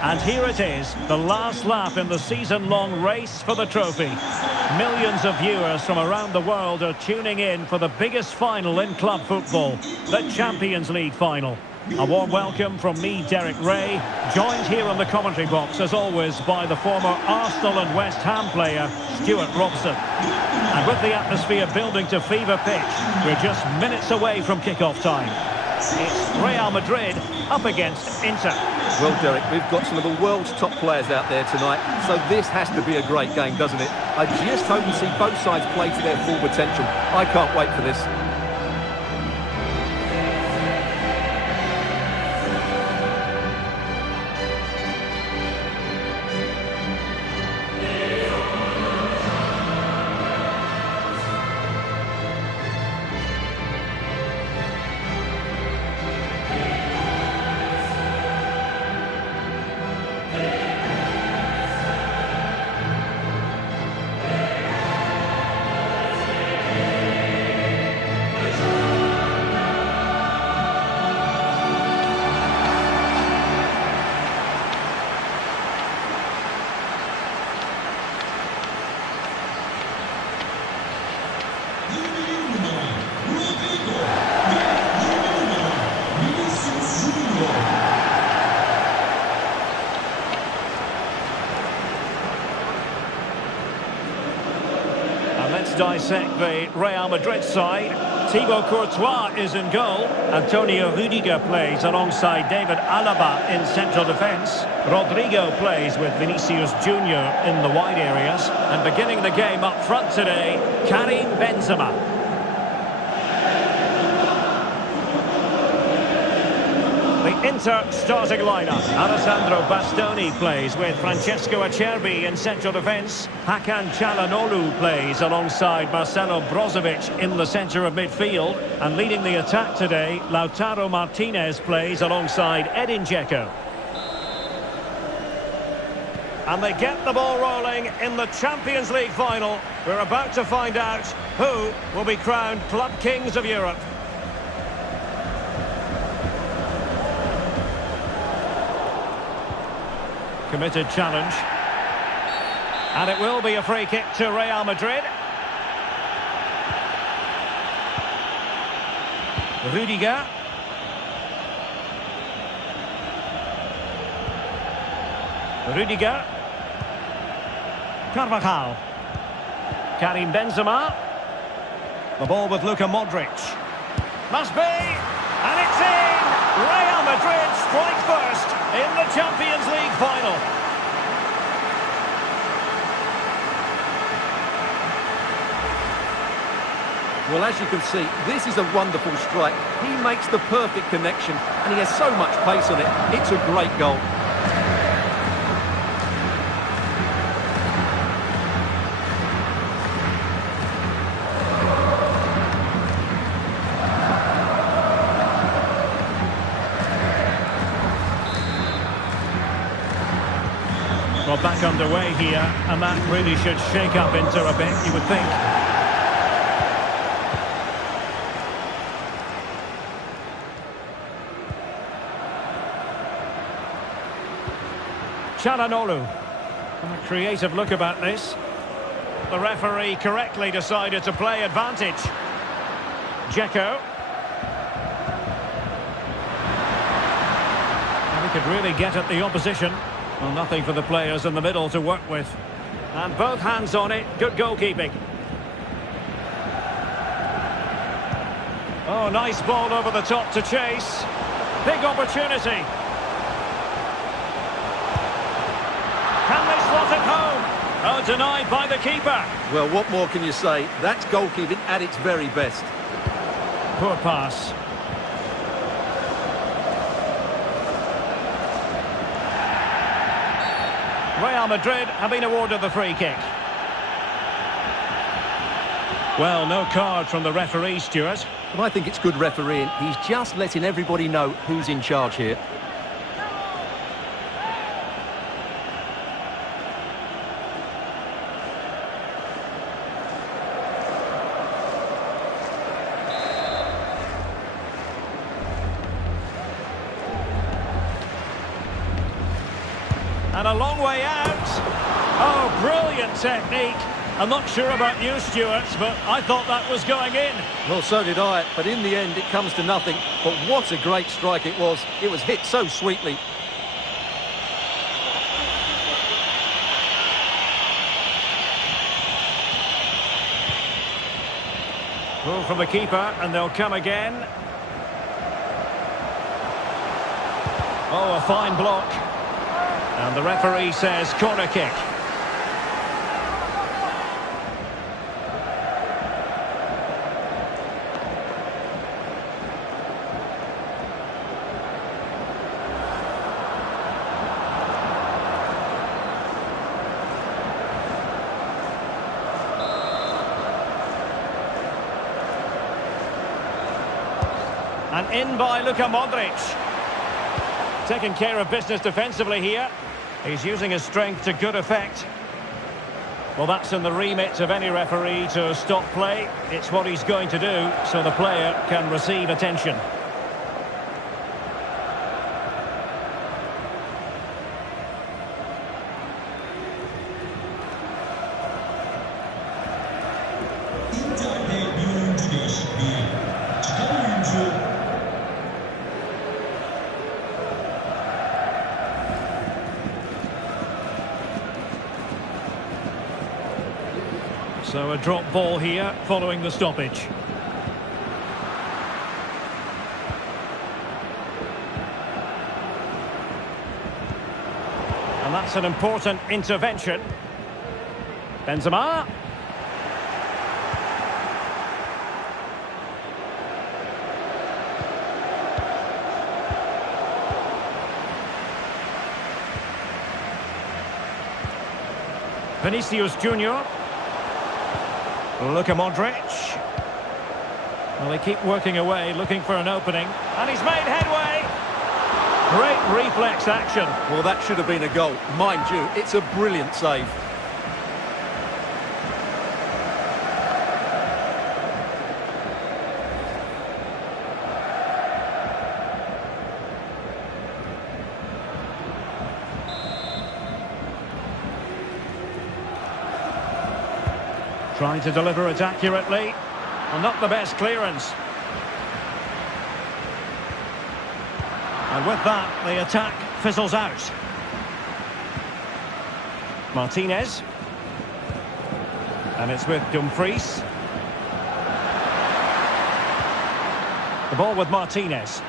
And here it is, the last lap in the season-long race for the trophy. Millions of viewers from around the world are tuning in for the biggest final in club football, the Champions League final. A warm welcome from me, Derek Ray, joined here on the commentary box, as always, by the former Arsenal and West Ham player, Stuart Robson. And with the atmosphere building to fever pitch, we're just minutes away from kick-off time. It's Real Madrid up against Inter. Well, Derek, we've got some of the world's top players out there tonight, so this has to be a great game, doesn't it? I just hope we see both sides play to their full potential. I can't wait for this. Dissect the Real Madrid side. Thibaut Courtois is in goal. Antonio Rudiger plays alongside David Alaba in central defence. Rodrigo plays with Vinicius Junior in the wide areas. And beginning the game up front today, Karim Benzema. The Inter starting lineup. Alessandro Bastoni plays with Francesco Acerbi in central defence. Hakan Calhanoglu plays alongside Marcelo Brozovic in the centre of midfield. And leading the attack today, Lautaro Martinez plays alongside Edin Dzeko. And they get the ball rolling in the Champions League final. We're about to find out who will be crowned Club Kings of Europe. Committed challenge. And it will be a free kick to Real Madrid. Rudiger. Rudiger. Carvajal. Karim Benzema. The ball with Luka Modric. Must be. And it's in! Real Madrid strike first in the Champions League final. Well, as you can see, this is a wonderful strike. He makes the perfect connection, and he has so much pace on it. It's a great goal. Well, back underway here, and that really should shake up Inter a bit, you would think. Calhanoglu. A creative look about this. The referee correctly decided to play advantage. Dzeko. And he could really get at the opposition. Well, nothing for the players in the middle to work with. And both hands on it. Good goalkeeping. Oh, nice ball over the top to chase. Big opportunity. Can they slot it home? Oh, denied by the keeper. Well, what more can you say? That's goalkeeping at its very best. Poor pass. Real Madrid have been awarded the free kick. Well, no card from the referee, Stuart. But I think it's good refereeing. He's just letting everybody know who's in charge here. And a long way out. Oh, brilliant technique. I'm not sure about you, Stuart, but I thought that was going in. Well, so did I, but in the end it comes to nothing. But what a great strike it was. It was hit so sweetly. Pull from the keeper, and they'll come again. Oh, a fine block. And the referee says corner kick. And in by Luka Modric. Taking care of business defensively here. He's using his strength to good effect. Well, that's in the remit of any referee to stop play. It's what he's going to do, so the player can receive attention. So a drop ball here following the stoppage. And that's an important intervention. Benzema. Vinicius Junior. Luka Modric. Well, they keep working away, looking for an opening. And he's made headway. Great reflex action. Well, that should have been a goal. Mind you, it's a brilliant save. Trying to deliver it accurately. Well, not the best clearance. And with that, the attack fizzles out. Martinez. And it's with Dumfries. The ball with Martinez.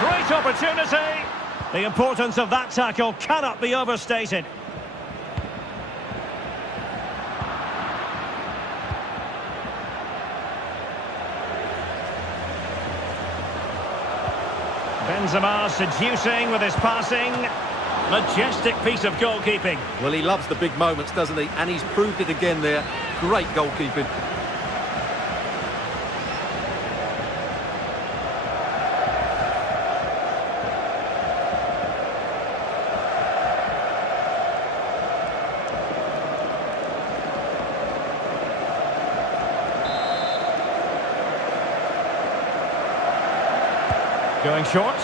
Great opportunity. The importance of that tackle cannot be overstated. Benzema seducing with his passing. Majestic piece of goalkeeping. Well, he loves the big moments, doesn't he? And he's proved it again there. Great goalkeeping. Going short.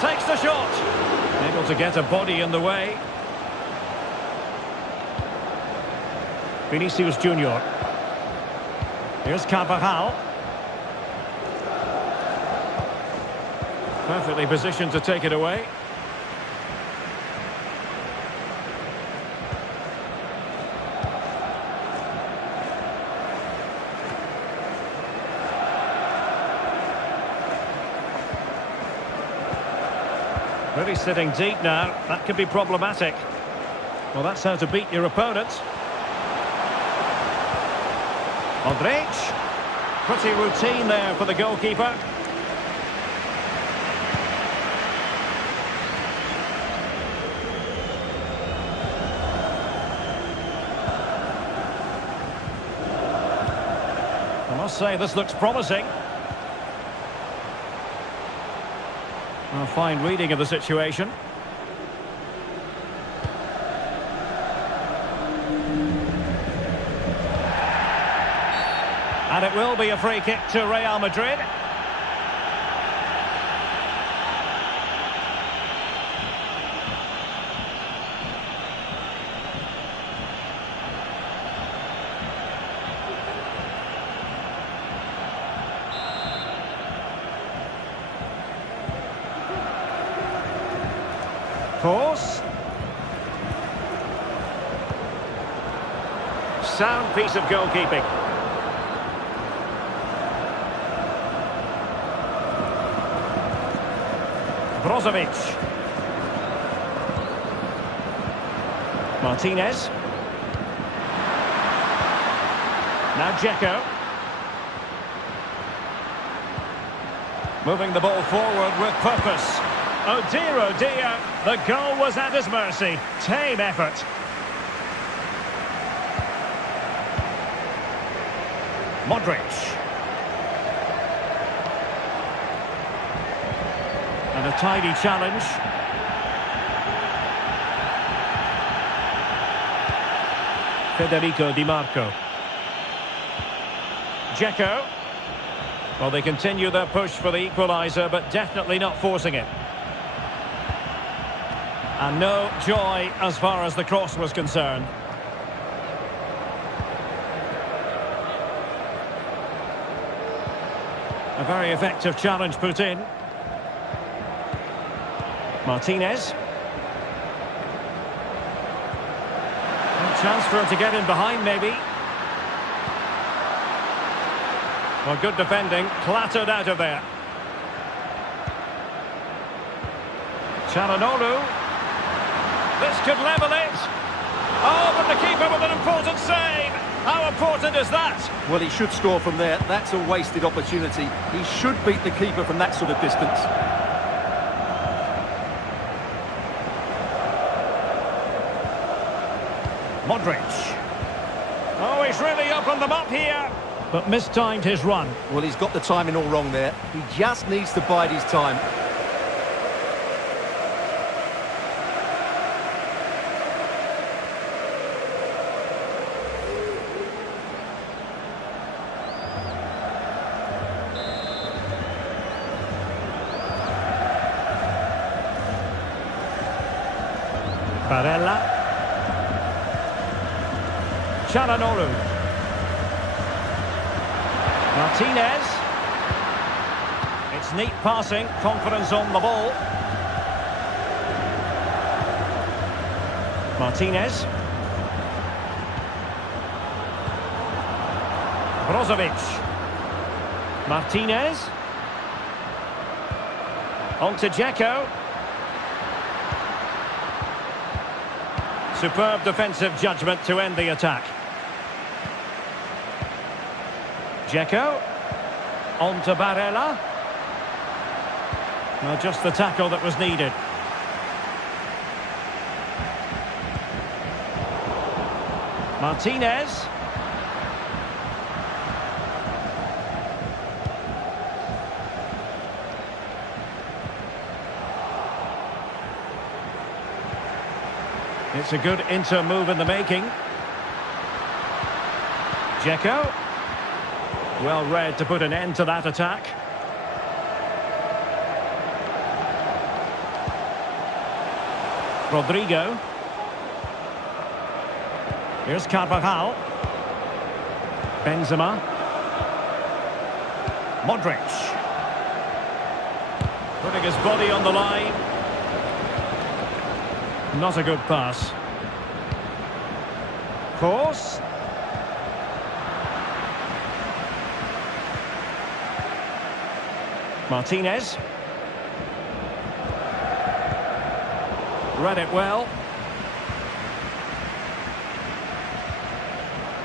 Takes the shot. Able to get a body in the way. Vinicius Junior. Here's Carvajal. Perfectly positioned to take it away. Really sitting deep now. That could be problematic. Well, that's how to beat your opponent. Modric. Pretty routine there for the goalkeeper. I must say, this looks promising. A fine reading of the situation. And it will be a free kick to Real Madrid. Sound piece of goalkeeping. Brozovic. Martinez. Now Dzeko. Moving the ball forward with purpose. Oh dear, the goal was at his mercy. Tame effort. Modric. And a tidy challenge. Federico Dimarco. Dzeko. Well, they continue their push for the equaliser, but definitely not forcing it. And no joy as far as the cross was concerned. A very effective challenge put in. Martinez. A chance for him to get in behind, maybe. Well, good defending, clattered out of there. Calhanoglu. This could level it. Oh, but the keeper with an important save. How important is that? Well, he should score from there. That's a wasted opportunity. He should beat the keeper from that sort of distance. Modric. Oh, he's really opened them up here. But mistimed his run. Well, he's got the timing all wrong there. He just needs to bide his time. Barella. Calhanoglu. Martinez. It's neat passing, confidence on the ball. Martinez. Brozovic. Martinez. On to Dzeko. Superb defensive judgment to end the attack. Dzeko. On to Barella. Well, just the tackle that was needed. Martinez. It's a good inter-move in the making. Dzeko. Well read to put an end to that attack. Rodrigo. Here's Carvajal. Benzema. Modric. Putting his body on the line. Not a good pass. Kroos. Martinez. Read it well.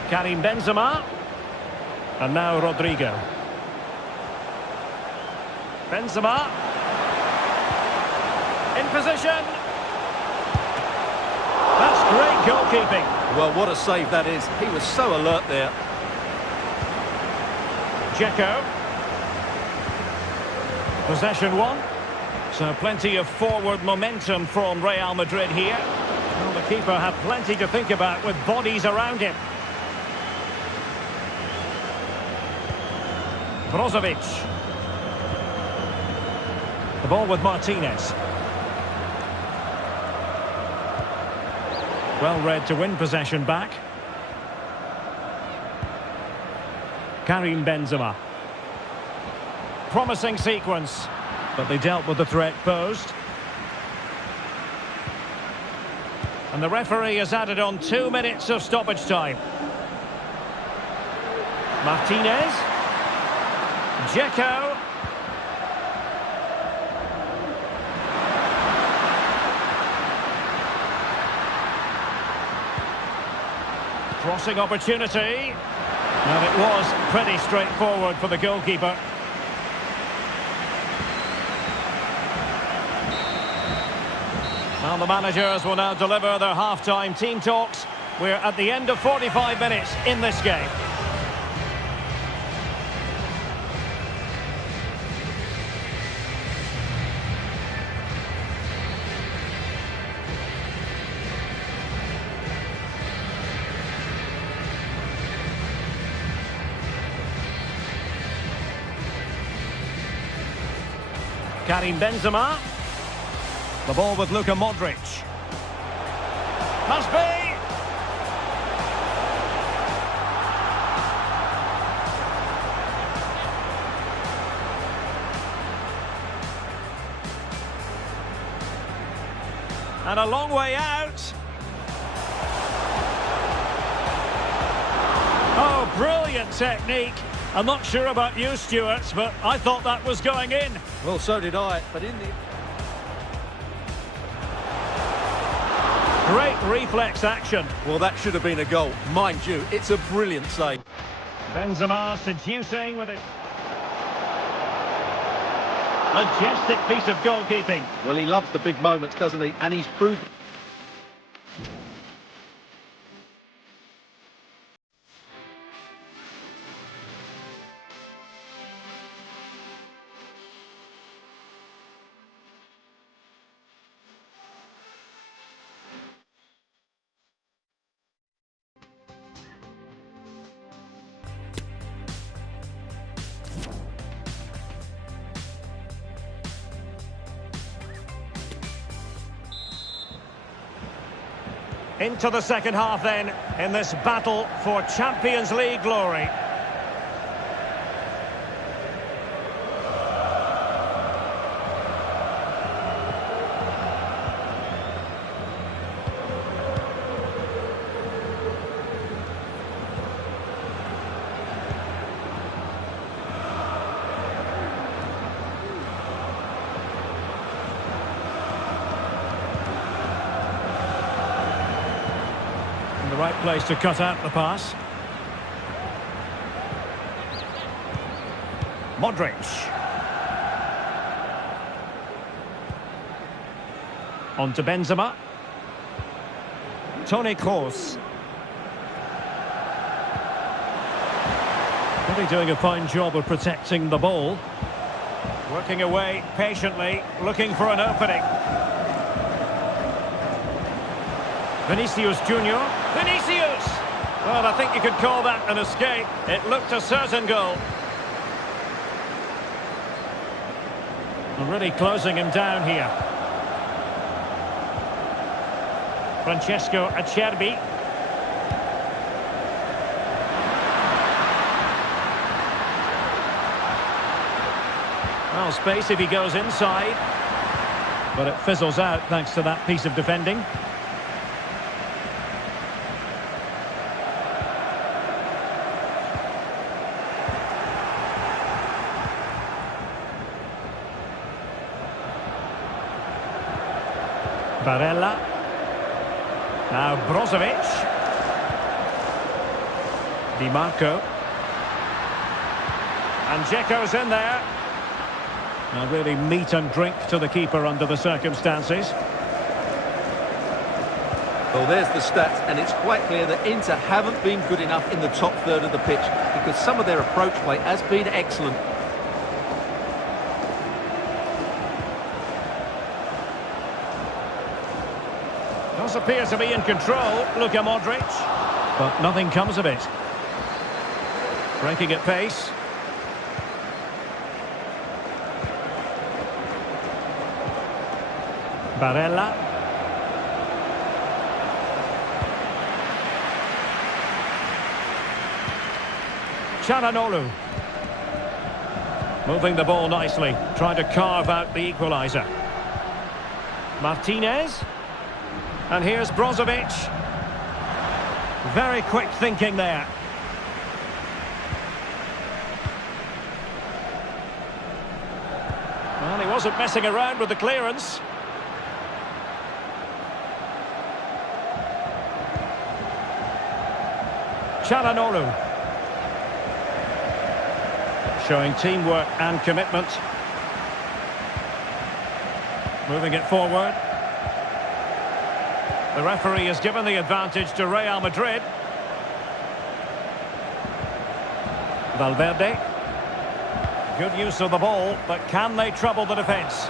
Karim Benzema. And now Rodrigo. Benzema. In position. That's great goalkeeping. Well, what a save that is. He was so alert there. Dzeko. Possession one. So plenty of forward momentum from Real Madrid here. Well, the keeper had plenty to think about with bodies around him. Brozovic. The ball with Martinez. Well read to win possession back. Karim Benzema. Promising sequence, but they dealt with the threat posed. And the referee has added on 2 minutes of stoppage time. Martinez. Dzeko. Crossing opportunity. And it was pretty straightforward for the goalkeeper. Well, the managers will now deliver their half-time team talks. We're at the end of 45 minutes in this game. Karim Benzema. The ball with Luka Modric. Must be! And a long way out. Oh, brilliant technique. I'm not sure about you, Stuart, but I thought that was going in. Well, so did I, but in the... Great reflex action. Well, that should have been a goal. Mind you, it's a brilliant save. Benzema seducing with it. Majestic piece of goalkeeping. Well, he loves the big moments, doesn't he? And he's proved... Into the second half then, in this battle for Champions League glory. The right place to cut out the pass. Modric. On to Benzema. Toni Kroos. Really doing a fine job of protecting the ball. Working away patiently, looking for an opening. Vinicius Junior. Vinicius! Well, I think you could call that an escape. It looked a certain goal. Really closing him down here. Francesco Acerbi. Well, space if he goes inside. But it fizzles out thanks to that piece of defending. Barella. Now Brozovic. Dimarco. And Dzeko's in there. Now really meat and drink to the keeper under the circumstances. Well, there's the stats, and it's quite clear that Inter haven't been good enough in the top third of the pitch because some of their approach play has been excellent. Does appear to be in control, Luka Modric, but nothing comes of it. Breaking at pace. Barella. Calhanoglu. Moving the ball nicely, trying to carve out the equaliser. Martinez. And here's Brozovic. Very quick thinking there. Well, he wasn't messing around with the clearance. Calhanoglu. Showing teamwork and commitment. Moving it forward. The referee has given the advantage to Real Madrid. Valverde. Good use of the ball, but can they trouble the defence?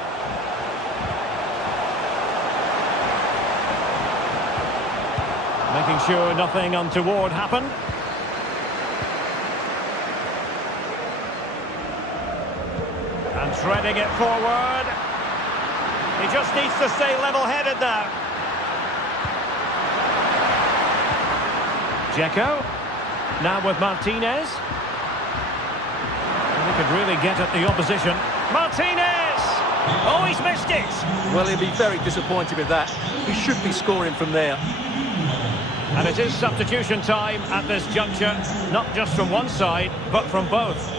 Making sure nothing untoward happened. And threading it forward. He just needs to stay level-headed now. Dzeko. Now with Martinez. He could really get at the opposition. Martinez! Oh, he's missed it! Well, he'll be very disappointed with that. He should be scoring from there. And it is substitution time at this juncture, not just from one side, but from both.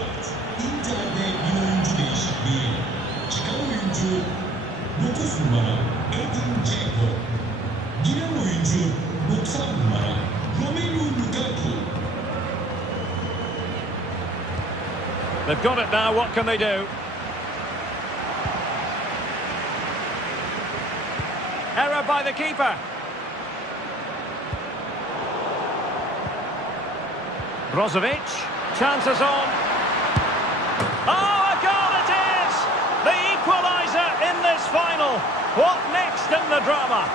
They've got it now, what can they do? Error by the keeper. Brozovic, chances on. Oh, a goal it is! The equaliser in this final. What next in the drama?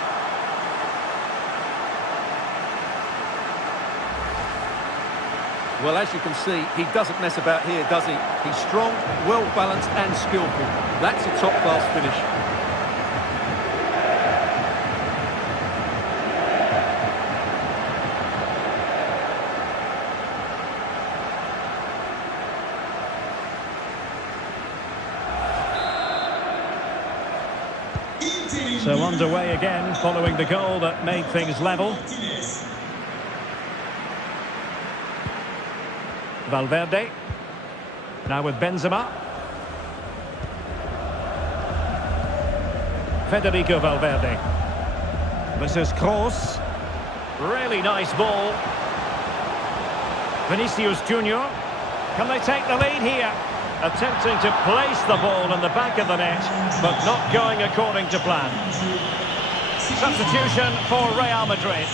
Well, as you can see, he doesn't mess about here, does he? He's strong, well-balanced and skillful. That's a top-class finish. So underway again, following the goal that made things level. Valverde. Now with Benzema. Federico Valverde. This is Kroos. Really nice ball. Vinicius Junior. Can they take the lead here? Attempting to place the ball in the back of the net, but not going according to plan. Substitution for Real Madrid.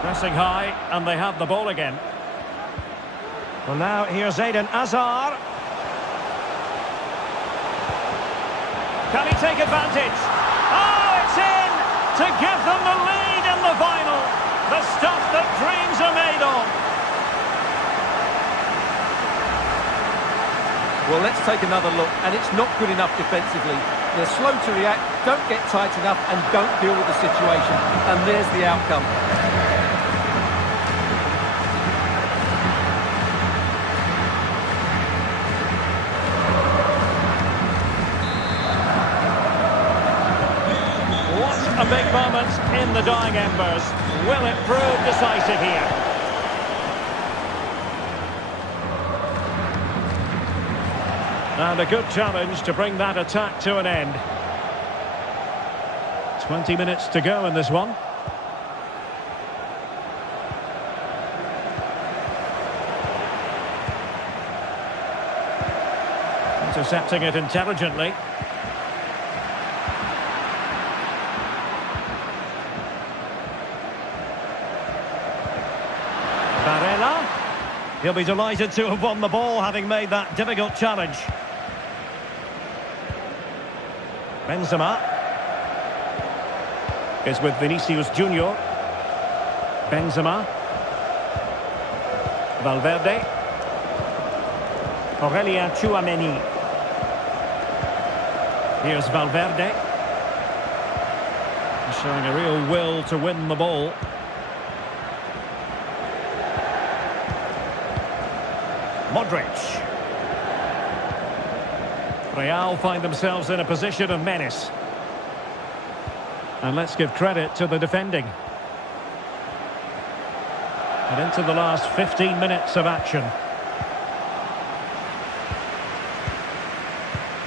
Pressing high, and they have the ball again. Well, now here's Eden Hazard. Can he take advantage? Oh, it's in to give them the lead in the final. The stuff that dreams are made of. Well, let's take another look, and it's not good enough defensively. They're slow to react, don't get tight enough, and don't deal with the situation. And there's the outcome. A big moment in the dying embers. Will it prove decisive here? And a good challenge to bring that attack to an end. 20 minutes to go in this one. Intercepting it intelligently. Barella. He'll be delighted to have won the ball, having made that difficult challenge. Benzema is with Vinicius Junior. Benzema. Valverde. Aurelien Tchouameni. Here's Valverde. He's showing a real will to win the ball. Modric. Real find themselves in a position of menace. And let's give credit to the defending. And into the last 15 minutes of action.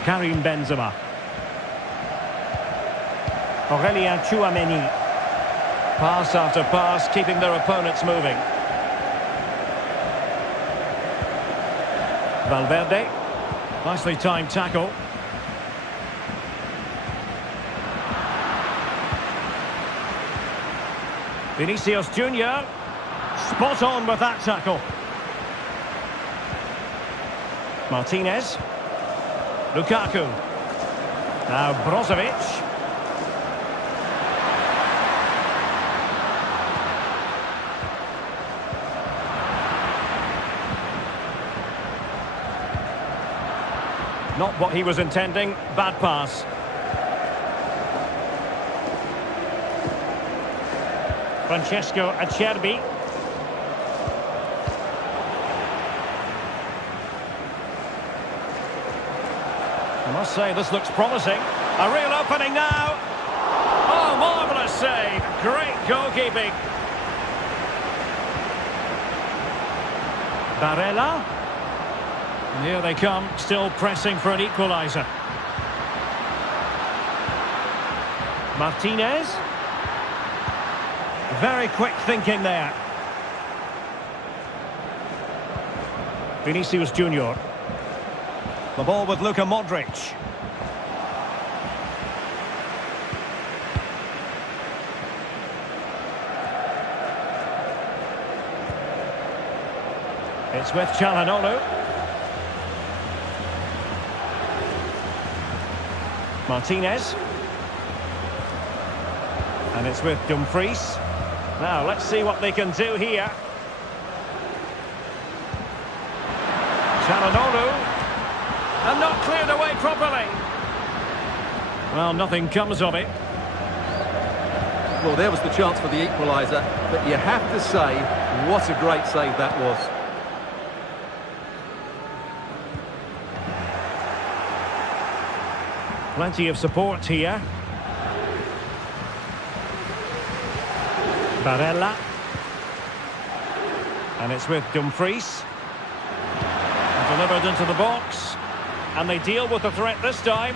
Karim Benzema. Aurelien Tchouameni. Pass after pass, keeping their opponents moving. Valverde. Nicely timed tackle. Vinicius Junior. Spot on with that tackle. Martinez. Lukaku. Now Brozovic. Not what he was intending. Bad pass. Francesco Acerbi. I must say, this looks promising. A real opening now. Oh, marvellous save. Great goalkeeping. Barella. And here they come, still pressing for an equaliser. Martinez. Very quick thinking there. Vinicius Junior. The ball with Luka Modric. It's with Calhanoglu. Martinez. And it's with Dumfries. Now, let's see what they can do here. Calhanoglu. And not cleared away properly. Well, nothing comes of it. Well, there was the chance for the equaliser, but you have to say, what a great save that was. Plenty of support here. Barella. And it's with Dumfries. Delivered into the box. And they deal with the threat this time.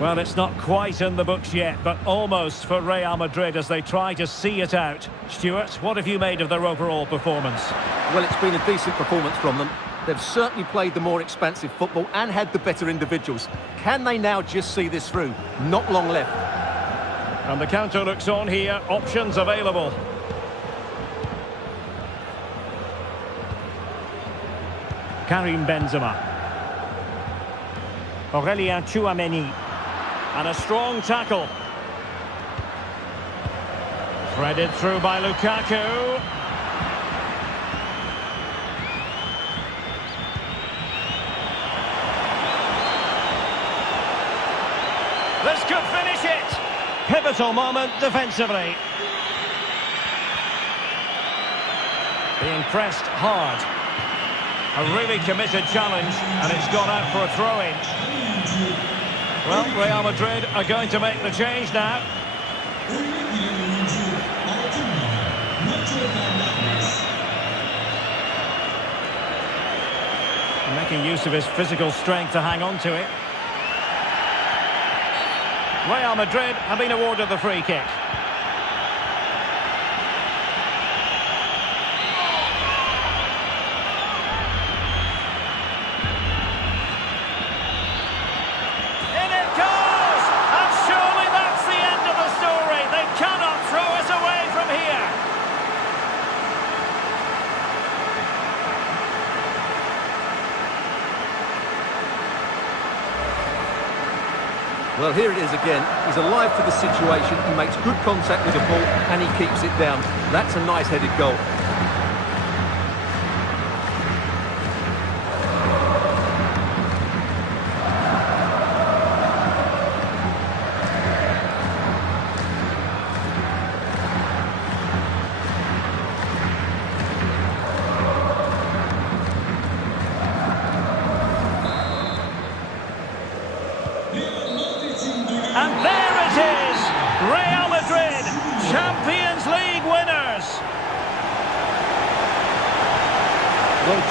Well, it's not quite in the books yet, but almost for Real Madrid as they try to see it out. Stuart, what have you made of their overall performance? Well, it's been a decent performance from them. They've certainly played the more expansive football and had the better individuals. Can they now just see this through? Not long left. And the counter looks on here. Options available. Karim Benzema. Aurelien Tchouameni. And a strong tackle. Threaded through by Lukaku. This could finish it. Pivotal moment defensively. Being pressed hard. A really committed challenge, and it's gone out for a throw-in. Well, Real Madrid are going to make the change now. Making use of his physical strength to hang on to it. Real Madrid have been awarded the free kick. Well, here it is again. He's alive to the situation. He makes good contact with the ball and he keeps it down. That's a nice headed goal.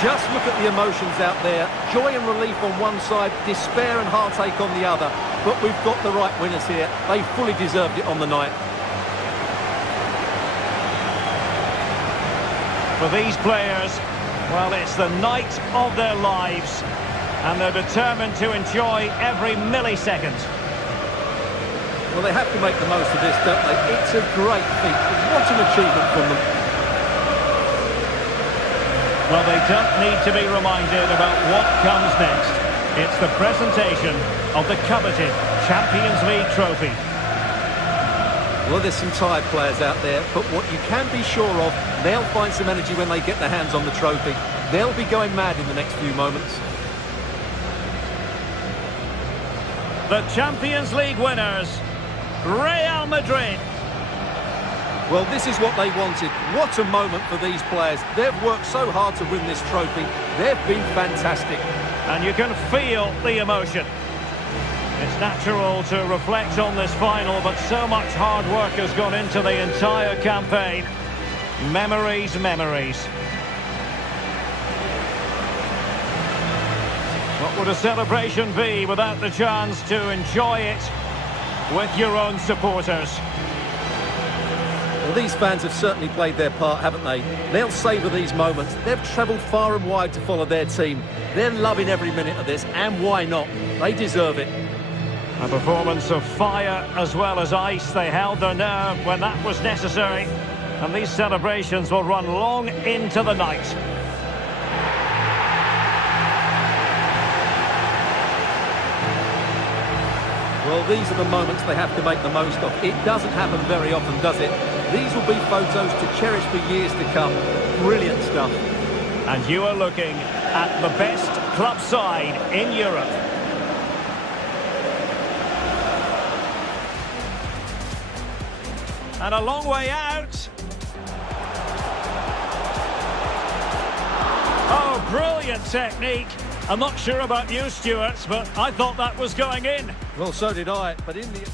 Just look at the emotions out there. Joy and relief on one side, despair and heartache on the other. But we've got the right winners here. They fully deserved it on the night. For these players, well, it's the night of their lives, and they're determined to enjoy every millisecond. Well, they have to make the most of this, don't they? It's a great feat. What an achievement from them. Well, they don't need to be reminded about what comes next. It's the presentation of the coveted Champions League trophy. Well, there's some tired players out there, but what you can be sure of, they'll find some energy when they get their hands on the trophy. They'll be going mad in the next few moments. The Champions League winners, Real Madrid. Well, this is what they wanted. What a moment for these players. They've worked so hard to win this trophy. They've been fantastic. And you can feel the emotion. It's natural to reflect on this final, but so much hard work has gone into the entire campaign. Memories, memories. What would a celebration be without the chance to enjoy it with your own supporters? Well, these fans have certainly played their part, haven't they? They'll savour these moments. They've travelled far and wide to follow their team. They're loving every minute of this, and why not? They deserve it. A performance of fire as well as ice. They held their nerve when that was necessary. And these celebrations will run long into the night. Well, these are the moments they have to make the most of. It doesn't happen very often, does it? These will be photos to cherish for years to come. Brilliant stuff. And you are looking at the best club side in Europe. And a long way out. Oh, brilliant technique. I'm not sure about you, Stuart, but I thought that was going in. Well, so did I, but in the...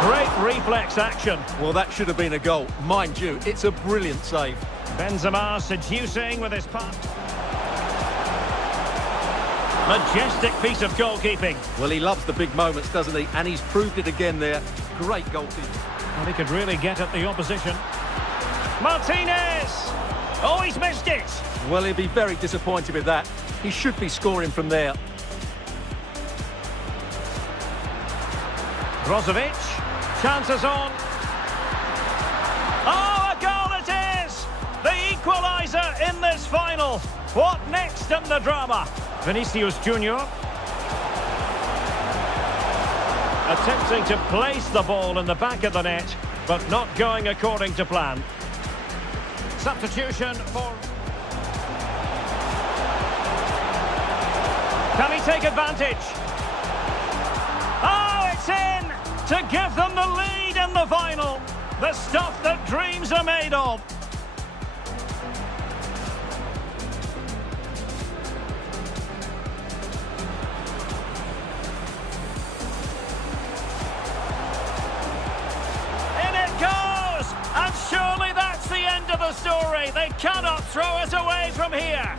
Great reflex action. Well, that should have been a goal. Mind you, it's a brilliant save. Benzema seducing with his pass. Majestic piece of goalkeeping. Well, he loves the big moments, doesn't he? And he's proved it again there. Great goalkeeping. Well, he could really get at the opposition. Martinez! Oh, he's missed it! Well, he'll be very disappointed with that. He should be scoring from there. Brozovic, chances on. Oh, a goal it is! The equaliser in this final. What next in the drama? Vinicius Junior. Attempting to place the ball in the back of the net, but not going according to plan. Substitution for... Can he take advantage? Oh, it's in! To give them the lead in the final. The stuff that dreams are made of. In it goes! And surely that's the end of the story. They cannot throw us away from here.